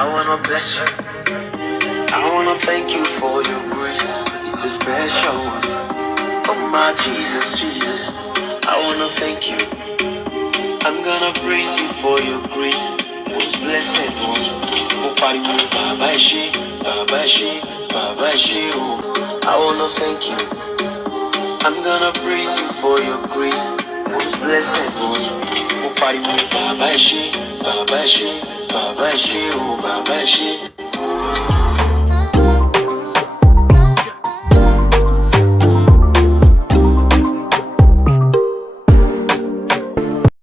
I wanna bless you. I wanna thank you for your grace. It's a special one. Oh my Jesus, Jesus. I wanna thank you. I'm gonna praise you for your grace. Most blessed one. Oh, Father, Baba She, Baba She, Baba She. Oh, I wanna thank you. I'm gonna praise you for your grace. Most blessed one. Oh, Father, Baba She, Baba She, Baba She. Oh, Baba She.